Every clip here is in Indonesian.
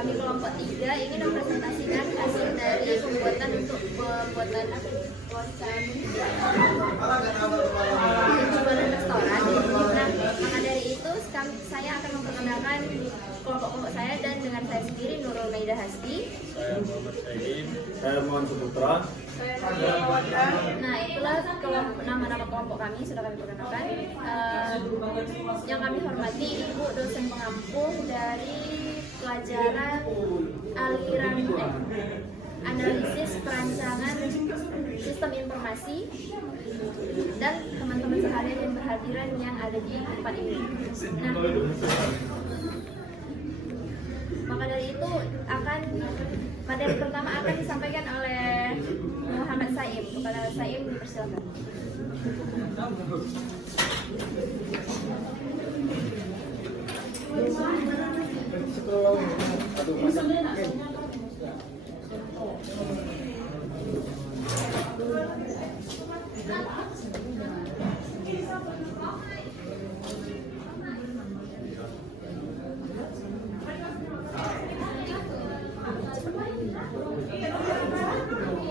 kami kelompok 3 ingin mempresentasikan hasil dari pembuatan perusahaan penjualan restoran. Nah, maka dari itu saya akan memperkenalkan kelompok saya dan dengan saya sendiri Nurul Maida Hasbi. Saya Muhammad Said. Saya Muhammad Suputra. Nah, itulah nama-nama kelompok kami sudah kami perkenalkan. Yang kami hormati Ibu dosen pengampu dari pelajaran aliran analisis perancangan sistem informasi dan teman-teman sekalian yang berhadiran yang ada di tempat ini. Nah, maka dari itu materi pertama akan disampaikan oleh Muhammad Saim. Kepada Saim dipersilakan.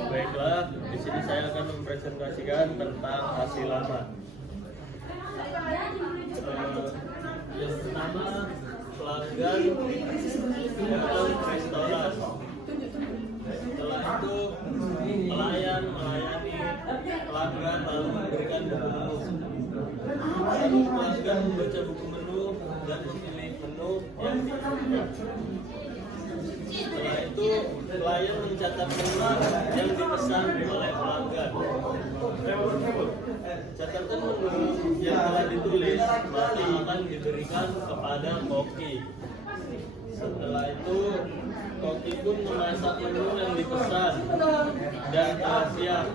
Baiklah, di sini saya akan mempresentasikan tentang hasil lama. Yang pertama, pelanggan dalam restoran. Setelah itu, pelayan melayani pelanggan lalu memberikan buku menu. Lalu pelanggan membaca buku menu dan memilih menu yang diinginkan. Setelah itu, pelayan mencatat menu yang dipesan oleh pelanggan. Catatan menu yang telah ditulis maka akan diberikan kepada koki. Setelah itu, koki pun memasak menu yang dipesan dan telah siap.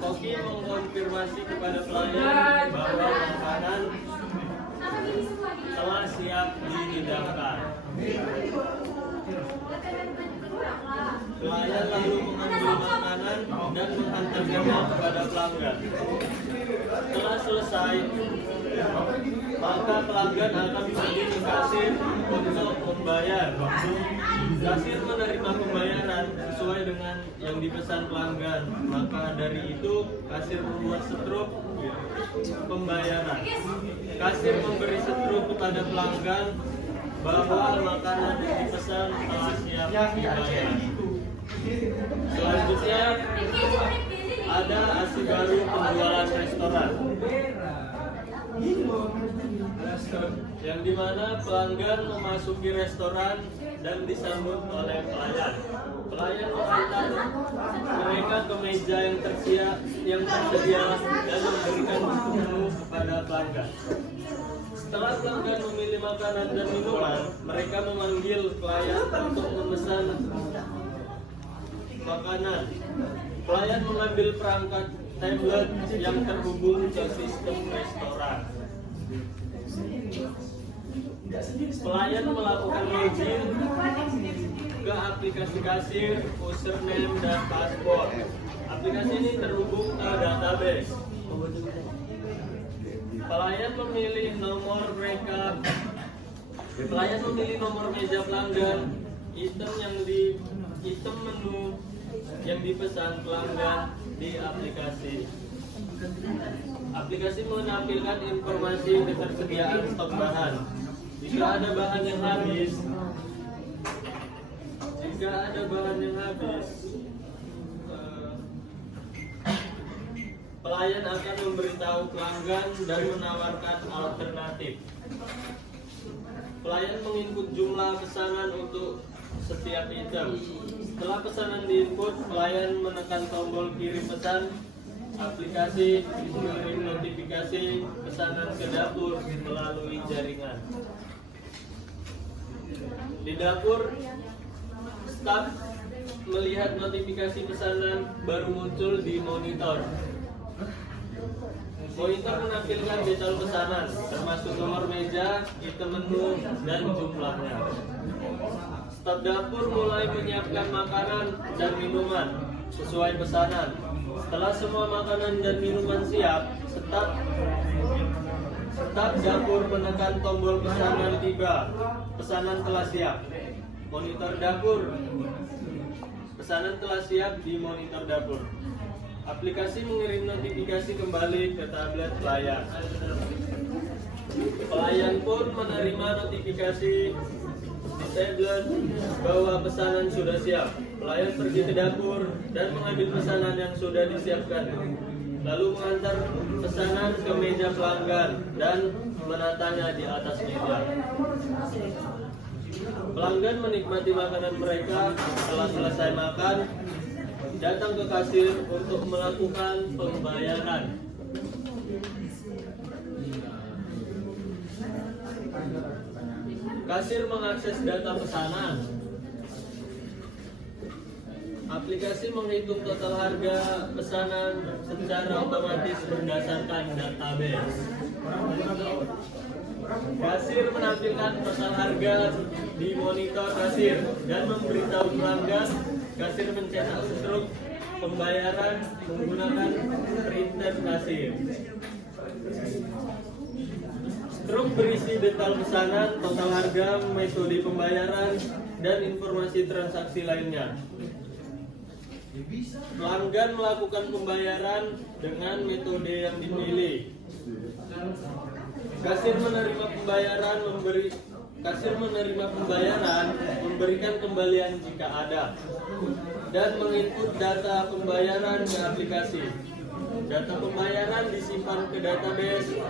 Koki mengkonfirmasi kepada pelayan bahwa makanan telah siap dihidangkan. Pelayan lalu mengambil makanan dan menghantarkannya kepada pelanggan. Setelah selesai, maka pelanggan akan pergi ke kasir untuk membayar. Kasir menerima pembayaran sesuai dengan yang dipesan pelanggan. Maka dari itu, kasir membuat setruk pembayaran. Kasir memberi setruk kepada pelanggan bahwa makanan yang dipesan telah siap dibayar. Selanjutnya ada aksi baru penjualan restoran, yang dimana pelanggan memasuki restoran dan disambut oleh pelayan. Pelayan mengantar mereka ke meja yang tersedia dan memberikan buku menu kepada pelanggan. Setelah pelanggan memilih makanan dan minuman, mereka memanggil pelayan untuk memesan makanan. Pelayan mengambil perangkat tablet yang terhubung ke sistem restoran. Pelayan melakukan login ke aplikasi kasir, username, dan password. Aplikasi ini terhubung ke database. Pelayan memilih nomor meja pelanggan, item menu yang dipesan pelanggan di aplikasi. Aplikasi menampilkan informasi ketersediaan stok bahan. Jika ada bahan yang habis, pelayan akan memberitahu pelanggan dan menawarkan alternatif. Pelayan menginput jumlah pesanan untuk setiap item. Setelah pesanan diinput, pelayan menekan tombol kirim pesan. Aplikasi mengirim notifikasi pesanan ke dapur melalui jaringan. Di dapur, staf melihat notifikasi pesanan baru muncul di monitor. Monitor menampilkan detail pesanan, termasuk nomor meja, item menu, dan jumlahnya. Staf dapur mulai menyiapkan makanan dan minuman sesuai pesanan. Setelah semua makanan dan minuman siap, staf Staf dapur menekan tombol pesanan tiba. Pesanan telah siap. Monitor dapur. Pesanan telah siap di monitor dapur. Aplikasi mengirim notifikasi kembali ke tablet pelayan. Pelayan pun menerima notifikasi di tablet bahwa pesanan sudah siap. Pelayan pergi ke dapur dan mengambil pesanan yang sudah disiapkan, lalu mengantar pesanan ke meja pelanggan dan menatanya di atas meja. Pelanggan menikmati makanan mereka. Setelah selesai makan, datang ke kasir untuk melakukan pembayaran. Kasir mengakses data pesanan. Aplikasi menghitung total harga pesanan secara otomatis berdasarkan database. Kasir menampilkan total harga di monitor kasir dan memberitahu pelanggan. Kasir mencetak struk pembayaran menggunakan printer kasir. Struk berisi detail pesanan, total harga, metode pembayaran, dan informasi transaksi lainnya. Pelanggan melakukan pembayaran dengan metode yang dipilih. Kasir menerima pembayaran, memberikan kembalian jika ada, dan menginput data pembayaran ke aplikasi. Data pembayaran disimpan ke database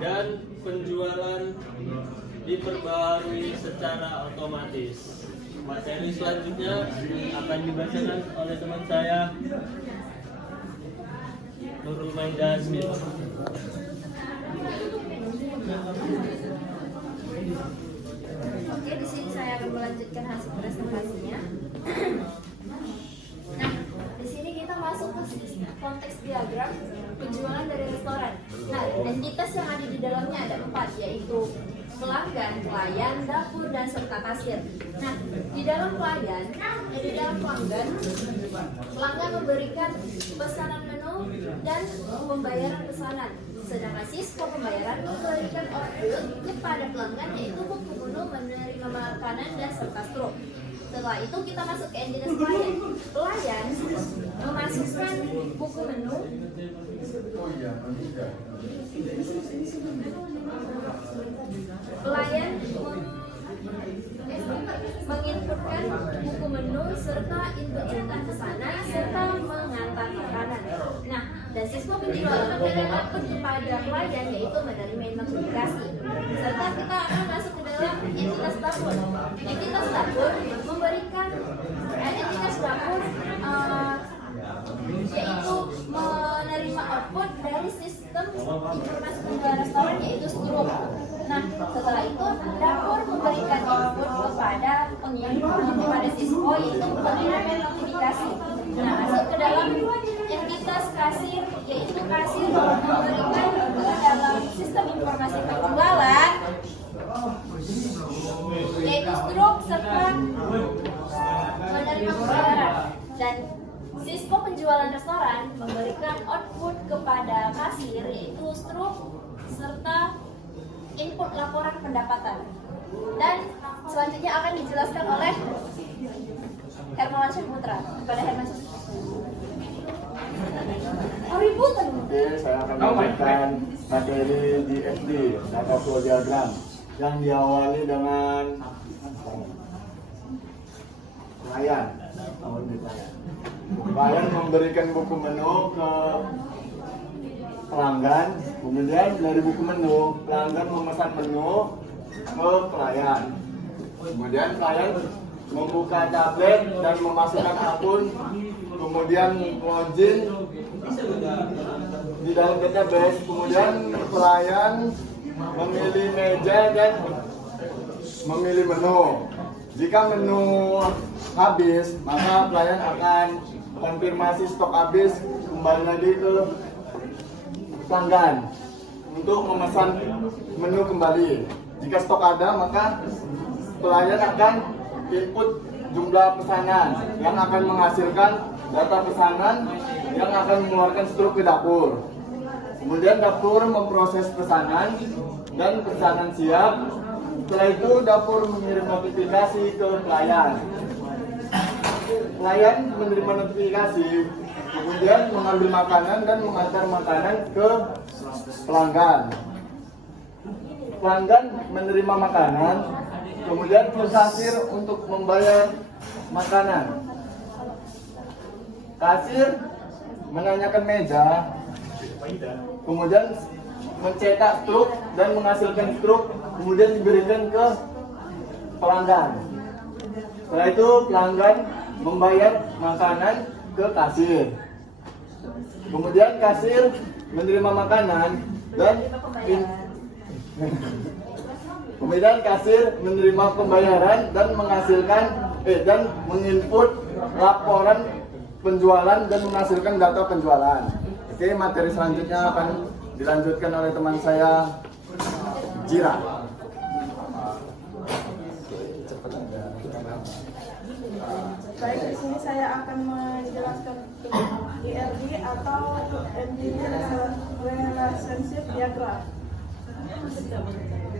dan penjualan diperbarui secara otomatis. Materi selanjutnya akan dibacakan oleh teman saya, Nurul Maida Smith. Oke, di sini saya akan melanjutkan hasil presentasinya. Nah, di sini kita masuk ke konteks diagram penjualan dari restoran. Nah, entitas yang ada di dalamnya ada 4, yaitu pelanggan, pelayan, dapur, dan serta kasir. Nah, di dalam pelanggan, pelanggan memberikan pesanan menu dan pembayaran pesanan. Sedangkan Cisco pembayaran memberikan output kepada pelanggan, yaitu buku menu, menerima makanan, dan serta struk. Setelah itu kita masuk ke entitas pelayan. Pelayan memasukkan buku menu, pelayan menginputkan buku menu serta input pesanan serta mengantar makanan. Nah, dan Cisco penjualan memberikan output kepada pelayan, yaitu menerima notifikasi. Serta kita akan masuk ke dalam entitas dapur. Entitas dapur memberikan entitas dapur yaitu menerima output dari sistem informasi penjualan restoran, yaitu struk. Nah, setelah itu dapur memberikan input kepada kepada Cisco, yaitu menerima notifikasi. Nah, masuk ke dalam entitas kasir, yaitu kasir memberikan ke dalam sistem informasi penjualan, yaitu struk serta menerima pembayaran. Dan Cisco penjualan restoran memberikan output kepada kasir, yaitu struk serta input laporan pendapatan. Dan selanjutnya akan dijelaskan oleh Hermawan Syahputra. Kepada Hermawan Syahputra. Oke, saya akan memberikan materi DFD, data flow diagram, yang diawali dengan pelayan. Pelayan memberikan buku menu ke pelanggan, kemudian dari buku menu, pelanggan memesan menu ke pelayan. Kemudian pelayan membuka tablet dan memasukkan akun, kemudian login di dalam database. Kemudian pelayan memilih meja dan memilih menu. Jika menu habis, maka pelayan akan konfirmasi stok habis, kembali lagi ke pelanggan untuk memesan menu kembali. Jika stok ada, maka pelayan akan input jumlah pesanan yang akan menghasilkan data pesanan yang akan mengeluarkan struk ke dapur. Kemudian dapur memproses pesanan dan pesanan siap. Setelah itu dapur mengirim notifikasi ke pelayan. Pelayan menerima notifikasi, kemudian mengambil makanan dan mengantar makanan ke pelanggan. Pelanggan menerima makanan, kemudian ke kasir untuk membayar makanan. Kasir menanyakan meja, kemudian mencetak struk dan menghasilkan struk, kemudian diberikan ke pelanggan. Setelah itu pelanggan membayar makanan ke kasir. Kemudian kasir menerima makanan dan kemudian kasir menerima pembayaran dan menghasilkan dan menginput laporan penjualan dan menghasilkan data penjualan. Oke, materi selanjutnya akan dilanjutkan oleh teman saya Jira. Baik, di sini saya akan menjelaskan IRD atau Engineer Relationship Diagram.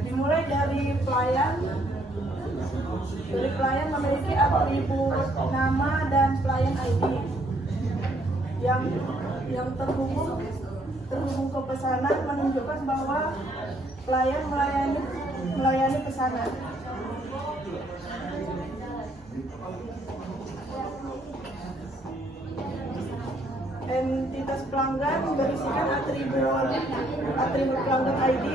Dimulai dari pelayan. Dari pelayan memiliki atribut nama dan pelayan ID yang terhubung ke pesanan menunjukkan bahwa pelayan melayani pesanan. Entitas pelanggan berisikan atribut pelanggan ID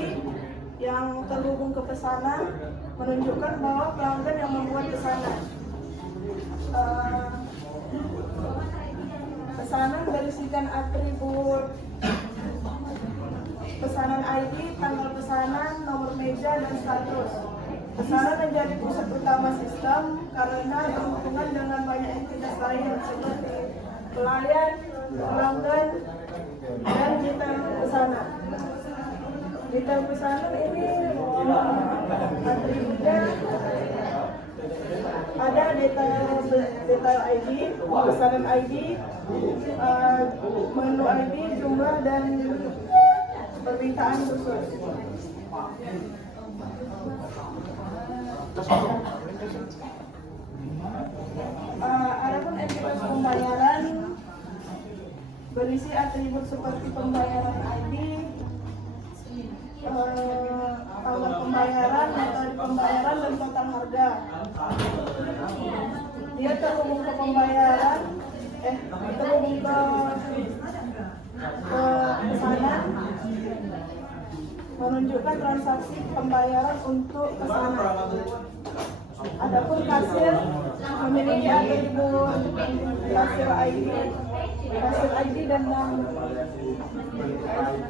yang terhubung ke pesanan menunjukkan bahwa pelanggan yang membuat pesanan. Pesanan berisikan atribut pesanan ID, tanggal pesanan, nomor meja, dan status. Pesanan menjadi pusat utama sistem karena berhubungan dengan banyak entitas lain seperti pelayan, pelanggan, dan detail pesanan. Detail pesanan ini atributnya ada detail ID, pesanan ID, menu ID, jumlah, dan permintaan khusus. Adapun entitas pembayaran berisi atribut seperti pembayaran ID, tanggal pembayaran, metode pembayaran, dan total harga. Dia terhubung ke pembayaran, terhubung ke pesanan, menunjukkan transaksi pembayaran untuk pesanan. Adapun kasir memiliki atribut kasir ID dan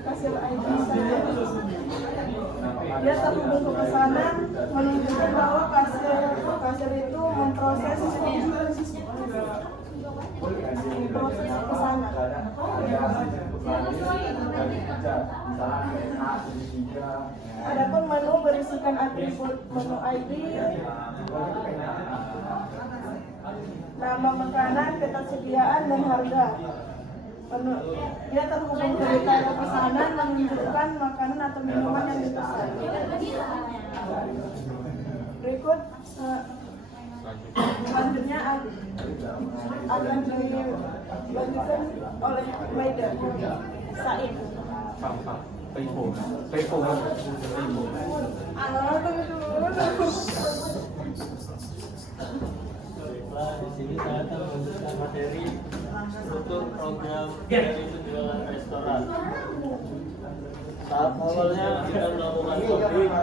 kasir ID saja. Dia terhubung ke pesanan, menunjukkan bahwa kasir itu memproses pesanan. Adapun menu berisikan atribut menu ID, nama makanan, ketersediaan, dan harga. Dia terhubung ke detail pesanan, menunjukkan makanan atau minuman yang dipesan. Berikut selanjutnya akan dilanjutkan oleh Maida Said. Baiklah, di sini saya akan melanjutkan materi untuk program dari penjualan restoran. Tahap awalnya kita melakukan coding,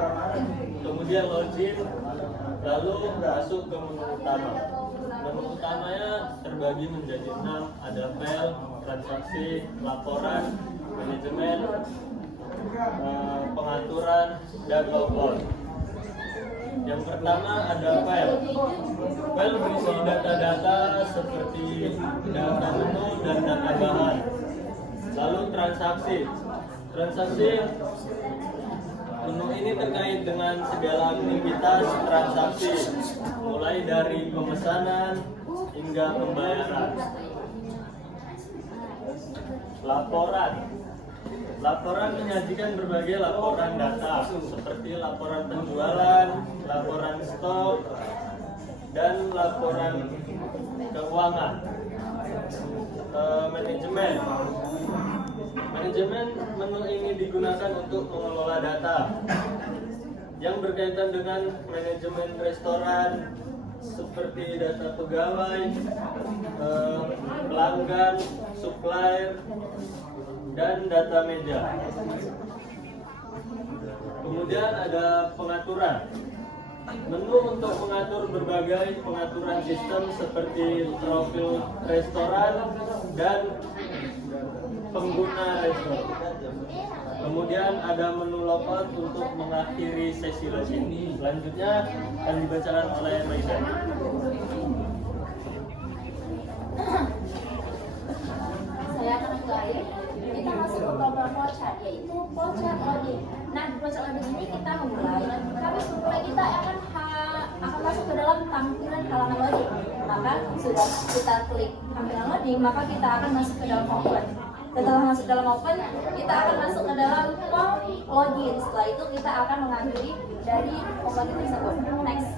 kemudian login, lalu masuk ke menu utama. Menu utamanya terbagi menjadi 6, ada file, transaksi, laporan, manajemen, pengaturan, dan logout. Yang pertama ada file. File berisi data-data seperti data menu dan data bahan. Lalu transaksi. Transaksi menu ini terkait dengan segala aktivitas transaksi, mulai dari pemesanan hingga pembayaran. Laporan. Laporan menyajikan berbagai laporan data seperti laporan penjualan, laporan stok, dan laporan keuangan. Manajemen menu ini digunakan untuk mengelola data yang berkaitan dengan manajemen restoran seperti data pegawai, pelanggan, supplier, dan data meja. Kemudian ada pengaturan. Menu untuk mengatur berbagai pengaturan sistem seperti profil restoran dan pengguna restoran. Kemudian ada menu logout untuk mengakhiri sesi lesson. Selanjutnya akan dibacakan oleh Maida. Saya akan mulai. Kita masuk ke program flowchart, yaitu flowchart login. Nah, di flowchart login ini kita memulai. Tapi sebelumnya kita akan masuk ke dalam tampilan halaman login. Maka sudah kita klik tampilan login, maka kita akan masuk ke dalam open. Setelah masuk dalam open, kita akan masuk ke dalam form login. Setelah itu kita akan mengakhiri dari form login tersebut. Next.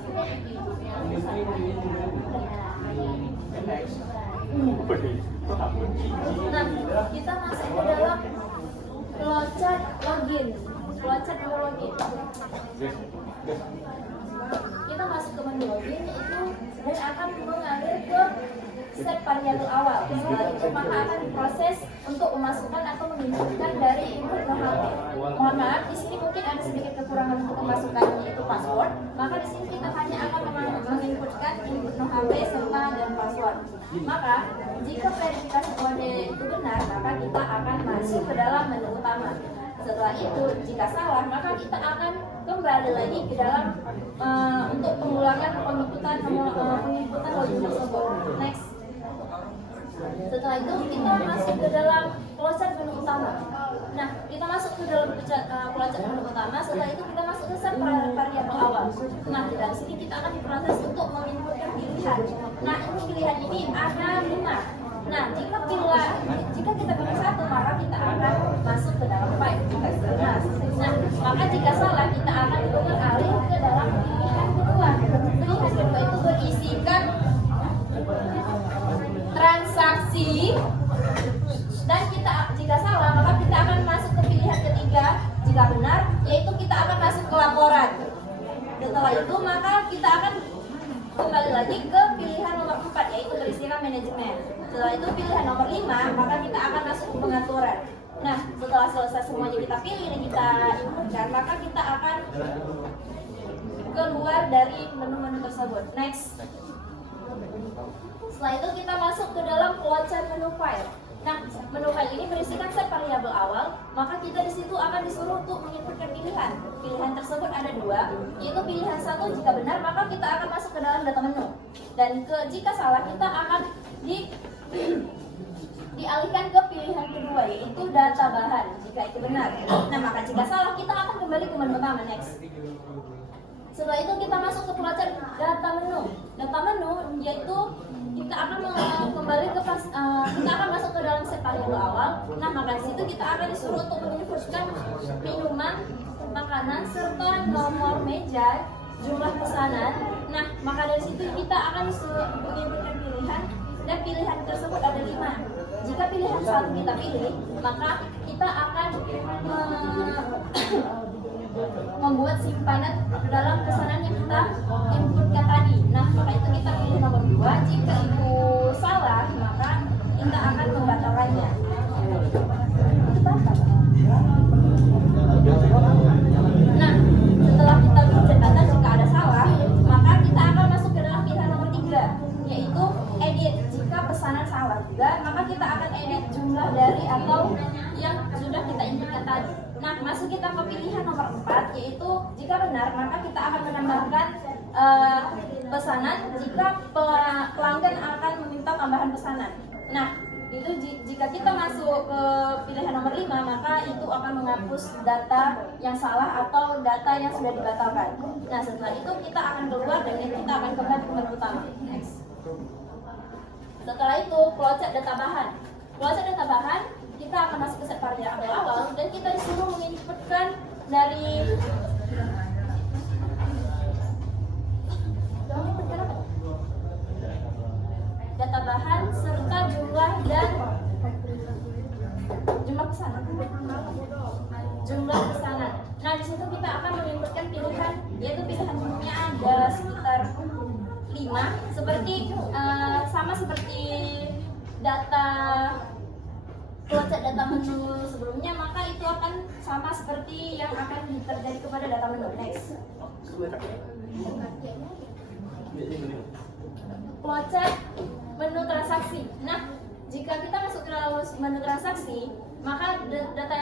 Nah, kita masuk ke dalam flowchart login. Flowchart login. Kita masuk ke menu login itu dan akan mengalir ke set variabel awal. Setelah itu maka akan diproses untuk memasukkan atau menginputkan dari input no HP. Mohon maaf, di sini mungkin ada sedikit kekurangan untuk memasukkan yaitu password. Maka di sini kita hanya akan menginputkan input no HP serta dan password. Maka jika verifikasi kode itu benar, maka kita akan masuk ke dalam menu utama. Setelah itu, jika salah, maka kita akan kembali lagi ke dalam untuk pengulangan penginputan login tersebut. Next. Setelah itu kita masuk ke dalam flowchart menu utama. Nah, kita masuk ke dalam flowchart menu utama. Setelah itu kita masuk ke set variabel awal. Nah, di dalam sini kita akan diproses untuk menginputkan pilihan. Nah, ini pilihan ini ada 5. Nah, jika kita pilih 1, maka kita akan masuk ke dalam file jika benar. Nah, maka jika salah kita akan beralih ke dalam pilihan kedua. Pilihan kedua itu berisikan transaksi, dan jika salah maka kita akan masuk ke pilihan ketiga. Jika benar, yaitu kita akan masuk ke laporan. Setelah itu maka kita akan kembali lagi ke pilihan nomor 4, yaitu berisikan manajemen. Setelah itu pilihan nomor 5, maka kita akan masuk ke pengaturan. Nah, setelah selesai semuanya kita pilih dan kita inputkan, maka kita akan keluar dari menu-menu tersebut. Next. Setelah itu kita masuk ke dalam flowchart menu file. Nah, menu file ini berisikan set variabel awal, maka kita di situ akan disuruh untuk menginputkan pilihan. Pilihan tersebut ada 2, yaitu pilihan 1 jika benar maka kita akan masuk ke dalam data menu. Dan jika salah kita akan dialihkan ke pilihan kedua, yaitu data bahan jika itu benar. Nah, maka jika salah kita akan kembali ke menu utama. Next. Setelah itu kita masuk ke flowchart data menu. Data menu yaitu kita akan kembali ke kita akan masuk ke dalam set variabel awal. Nah, maka di situ kita akan disuruh untuk menginputkan minuman, makanan serta nomor meja, jumlah pesanan. Nah, maka dari situ kita akan disuruh menginputkan pilihan, dan pilihan tersebut ada 5. Jika pilihan 1 kita pilih, maka kita akan membuat simpanan dalam pesanan yang kita inputkan tadi. Nah, maka itu kita pilih nomor 2. Jika itu salah, maka kita akan membatalkannya. Nah, setelah kita input data, jika ada salah, maka kita akan masuk ke dalam pilihan nomor 3, yaitu edit. Jika pesanan salah juga, maka kita akan edit jumlah dari atau yang sudah kita inputkan tadi. Nah, masuk kita ke pilihan nomor 4, yaitu jika benar maka kita akan menambahkan pesanan jika pelanggan akan meminta tambahan pesanan. Nah, itu jika kita masuk ke pilihan nomor 5, maka itu akan menghapus data yang salah atau data yang sudah dibatalkan. Nah, setelah itu kita akan keluar dan kita akan kembali ke menu utama. Next. Setelah itu flowchart data bahan. Flowchart data bahan kita akan masuk ke set variabel awal dan kita disuruh menginputkan dari data bahan serta jumlah dan jumlah pesanan. Jumlah pesanan. Nah, di situ kita akan menginputkan pilihan, yaitu pilihan menunya ada sekitar 5, seperti sama seperti data flowchart data menu sebelumnya, maka itu akan sama seperti yang akan terjadi kepada data menu. Next. Flowchart menu transaksi. Nah, jika kita masuk ke menu transaksi, maka data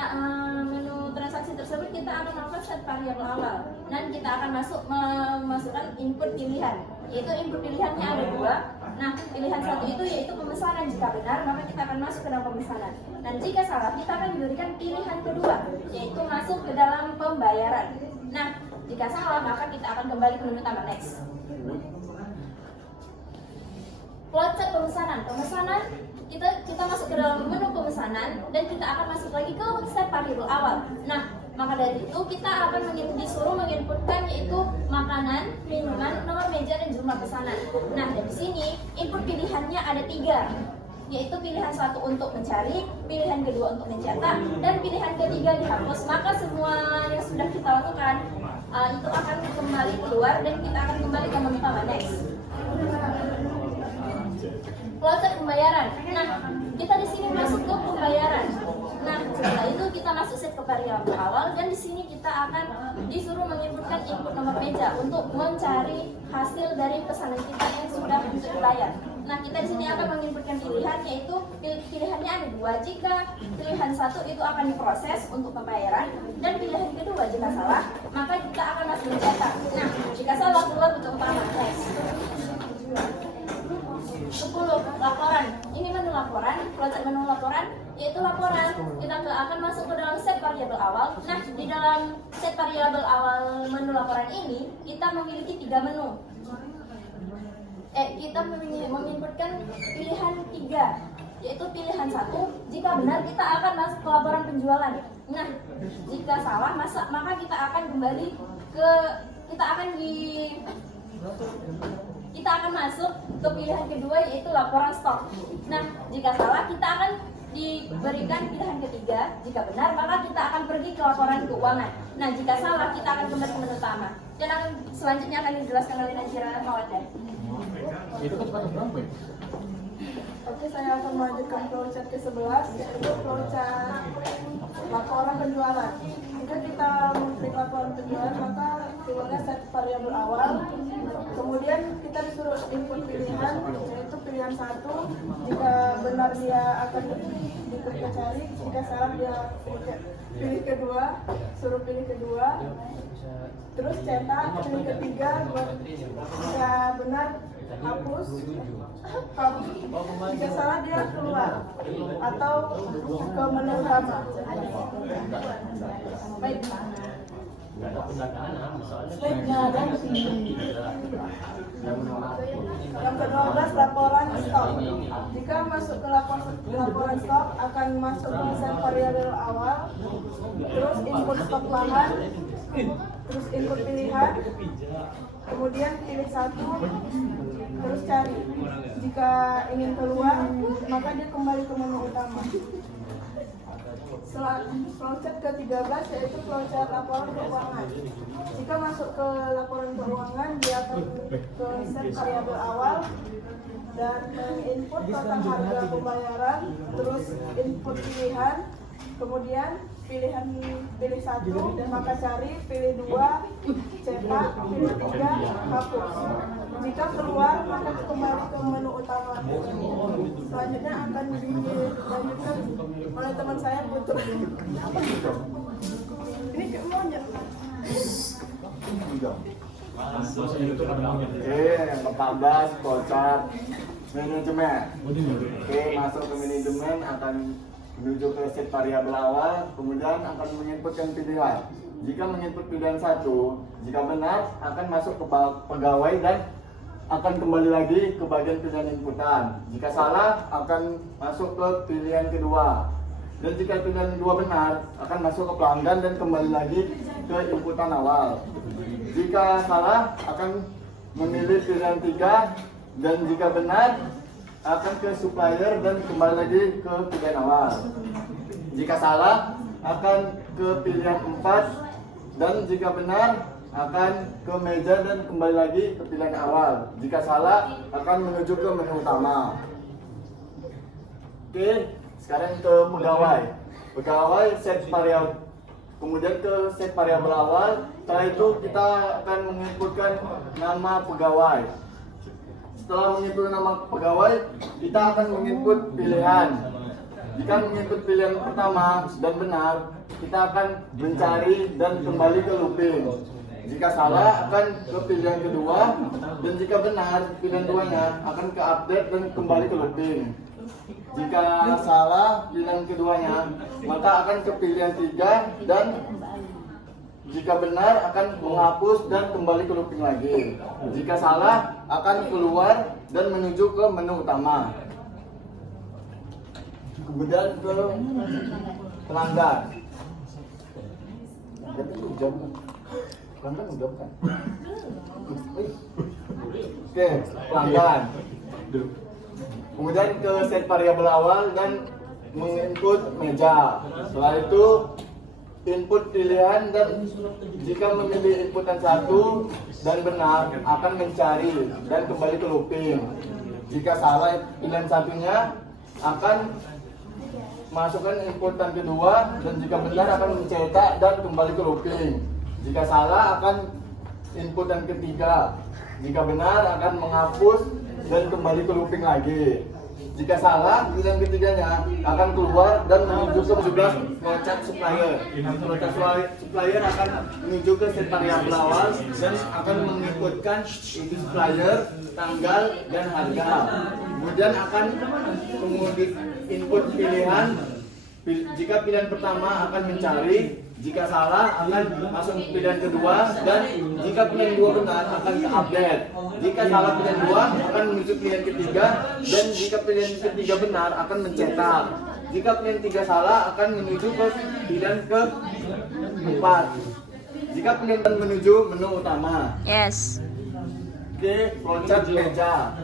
menu transaksi tersebut kita akan melakukan set variabel awal dan kita akan memasukkan input pilihan, yaitu input pilihannya ada 2. Nah, pilihan 1 itu yaitu pemesanan. Jika benar, maka kita akan masuk ke dalam pemesanan, dan jika salah kita akan diberikan pilihan kedua, yaitu masuk ke dalam pembayaran. Nah, jika salah maka kita akan kembali ke menu utama. Next. Flowchart pemesanan. Kita masuk ke dalam menu pemesanan dan kita akan masuk lagi ke set variabel awal. Nah, maka dari itu kita akan disuruh menginputkan yaitu makanan, minuman, nomor meja, dan jumlah pesanan. Nah, dari sini input pilihannya ada 3, yaitu pilihan 1 untuk mencari, pilihan kedua untuk mencetak, dan pilihan ketiga dihapus. Maka semua yang sudah kita lakukan itu akan kembali keluar dan kita akan kembali ke menu utama. Next. Flowchart pembayaran. Nah, kita di sini masuk ke pembayaran. Nah, setelah itu kita masuk set ke variabel awal dan di sini kita akan disuruh menginputkan input nomor meja untuk mencari hasil dari pesanan kita yang sudah untuk dibayar. Nah, kita di sini akan menginputkan pilihan, yaitu pilihannya ada 2. Jika pilihan 1 itu akan diproses untuk pembayaran dan pilihan kedua jika salah, maka kita akan masuk mencetak. Nah, jika salah keluar bentuk utama. Next. 10. Laporan. Ini menu laporan, flowchart menu laporan, yaitu laporan. Kita akan masuk ke dalam set variabel awal. Nah, di dalam set variabel awal menu laporan ini, kita memiliki 3 menu. Kita menginputkan pilihan 3, yaitu pilihan 1. Jika benar, kita akan masuk ke laporan penjualan. Nah, jika salah, maka kita akan kembali ke kita akan masuk ke pilihan kedua, yaitu laporan stok. Nah, jika salah kita akan diberikan pilihan ketiga. Jika benar, maka kita akan pergi ke laporan keuangan. Nah, jika salah kita akan kembali ke menu utama. Dan selanjutnya akan dijelaskan oleh Najira Mawaddah. Itu kecepatan berapa ya? Oke, saya akan melanjutkan flowchart ke-11, yaitu flowchart laporan penjualan. Jika kita mengklik laporan penjualan, maka keluarnya set variabel awal. Kemudian kita disuruh input pilihan, yaitu pilihan 1. Jika benar dia akan diklik cari, jika salah dia pilih kedua, suruh pilih kedua. Terus cetak, pilih ketiga, jika benar hapus, jika salah dia keluar atau ke menu utama. Baik. Yang ke-12, laporan stok. Jika masuk ke laporan stok, akan masuk ke set variabel awal, terus input stok lahan, terus input pilihan, kemudian pilih 1, terus cari. Jika ingin keluar, maka dia kembali ke menu utama. Flowchart ke-13 yaitu flowchart laporan keuangan. Jika masuk ke laporan keuangan, dia akan ke set variabel awal dan input total harga pembayaran, terus input pilihan, kemudian pilih 1, maka cari, pilih 2, cetak, pilih 3, hapus. Jika keluar, maka kembali ke menu utama. Selanjutnya akan dilanjutkan oleh teman saya, Putu. Ini kayak monyet. Oke, yang ke-14 flowchart manajemen. Oke, masuk ke manajemen akan menuju ke set variabel awal, kemudian akan menginputkan pilihan. Jika menginput pilihan 1, jika benar akan masuk ke pegawai dan akan kembali lagi ke bagian pilihan inputan. Jika salah akan masuk ke pilihan kedua. Dan jika pilihan 2 benar, akan masuk ke pelanggan dan kembali lagi ke inputan awal. Jika salah, akan memilih pilihan 3, dan jika benar, akan ke supplier dan kembali lagi ke pilihan awal. Jika salah, akan ke pilihan 4, dan jika benar, akan ke meja dan kembali lagi ke pilihan awal. Jika salah, akan menuju ke menu utama. Oke, sekarang ke pegawai. Pegawai set variabel, kemudian ke set variabel awal. Setelah itu kita akan menginputkan nama pegawai. Setelah menginput nama pegawai, kita akan menginput pilihan. Jika menginput pilihan pertama dan benar, kita akan mencari dan kembali ke looping. Jika salah, akan ke pilihan kedua, dan jika benar, pilihan 2-nya akan ke update dan kembali ke looping. Jika salah pilihan keduanya, maka akan ke pilihan 3, dan jika benar akan menghapus dan kembali ke looping lagi. Jika salah, akan keluar dan menuju ke menu utama. Kemudian ke pelanggan. Pelanggan udah kan? Oke, pelanggan. Kemudian ke set variabel awal dan menginput meja. Setelah itu input pilihan, dan jika memilih inputan 1 dan benar akan mencari dan kembali ke looping. Jika salah pilihan 1-nya akan masukkan inputan kedua, dan jika benar akan mencetak dan kembali ke looping. Jika salah akan inputan ketiga. Jika benar akan menghapus dan kembali ke looping lagi. Jika salah, pilihan ketiganya akan keluar dan menuju ke 17 flowchart supplier. Flowchart supplier akan menuju ke set variabel awal dan akan menginputkan itu supplier, tanggal, dan harga. Kemudian akan input pilihan. Jika pilihan pertama akan mencari, jika salah akan masuk pilihan kedua, dan jika pilihan 2 benar akan ke update. Jika salah pilihan 2 akan menuju pilihan ketiga, dan jika pilihan ketiga benar akan mencetak. Jika pilihan 3 salah akan menuju ke pilihan ke-4. Jika pilihan menuju menu utama. Yes. Oke, flowchart meja.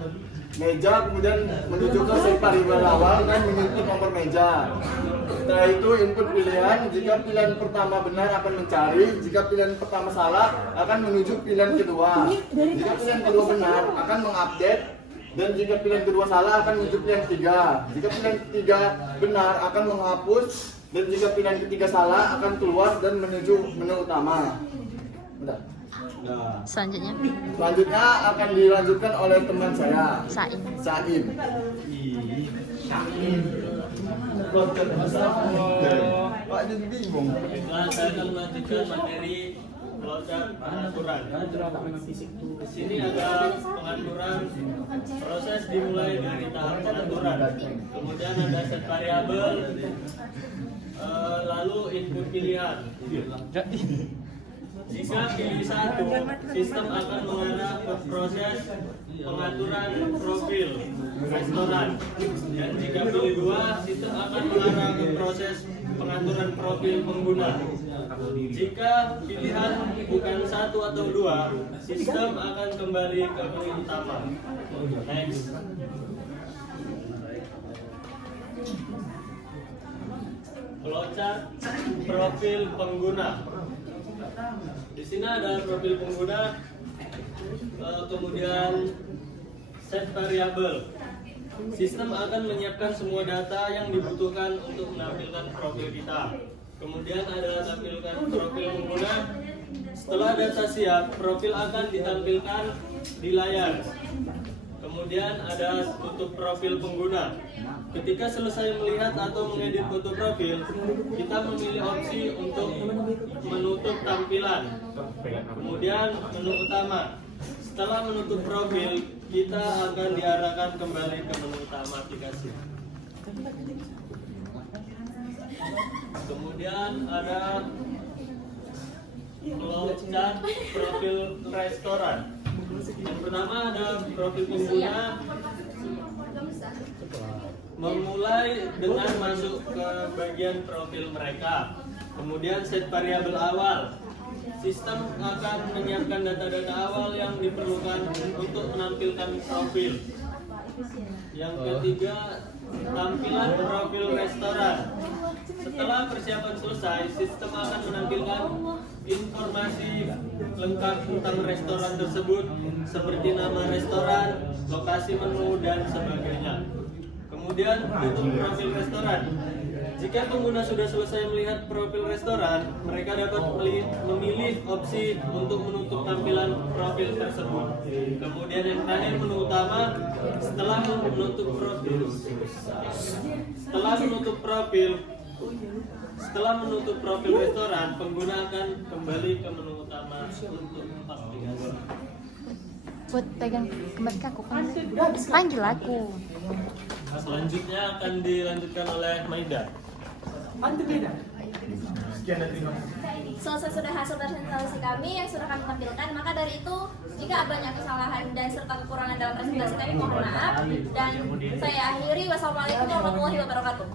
Meja kemudian menuju ke set variabel awal dan menginput nomor meja. Setelah itu input pilihan. Jika pilihan pertama benar akan mencari, jika pilihan pertama salah akan menuju pilihan kedua. Jika pilihan kedua benar akan mengupdate, dan jika pilihan kedua salah akan menuju pilihan 3. Jika pilihan ketiga benar akan menghapus, dan jika pilihan ketiga salah akan keluar dan menuju menu utama. Udah. Nah, Selanjutnya selanjutnya akan dilanjutkan oleh teman saya, Saim. Saim. Pak jadi bingung. Nah, saya akan melanjutkan materi flowchart pengaturan. Di sini ada pengaturan proses dimulai dari tahap pengaturan. Kemudian ada set variabel, lalu input pilihan. Jika pilih 1, sistem akan mengarah ke proses pengaturan profil restoran. Dan jika pilih 2, sistem akan mengarah ke proses pengaturan profil pengguna. Jika pilihan bukan 1 atau 2, sistem akan kembali ke menu utama. Next. Flowchart profil pengguna. Di sini ada profil pengguna, kemudian set variabel. Sistem akan menyiapkan semua data yang dibutuhkan untuk menampilkan profil kita. Kemudian ada tampilkan profil pengguna. Setelah data siap, profil akan ditampilkan di layar. Kemudian ada tutup profil pengguna. Ketika selesai melihat atau mengedit foto profil, kita memilih opsi untuk menutup tampilan. Kemudian menu utama. Setelah menutup profil, kita akan diarahkan kembali ke menu utama aplikasi. Kemudian ada flowchart profil restoran. Yang pertama ada profil pengguna. memulai dengan masuk ke bagian profil mereka. Kemudian set variabel awal. Sistem akan menyiapkan data-data awal yang diperlukan untuk menampilkan profil. Yang ketiga, tampilan profil restoran. Setelah persiapan selesai, sistem akan menampilkan informasi lengkap tentang restoran tersebut, seperti nama restoran, lokasi menu, dan sebagainya. Kemudian, tutup profil restoran. Jika pengguna sudah selesai melihat profil restoran, mereka dapat memilih opsi untuk menutup tampilan profil tersebut. Kemudian yang terakhir, menu utama. Setelah menutup profil restoran, pengguna akan kembali ke menu utama untuk aplikasi. Buat pegang kembali ke aku kan panggil aku. Selanjutnya akan dilanjutkan oleh Maida. Selesai sudah hasil presentasi kami yang sudah kami tampilkan, maka dari itu jika banyak kesalahan dan serta kekurangan dalam presentasi kami mohon maaf, dan saya akhiri. Wassalamualaikum warahmatullahi wabarakatuh.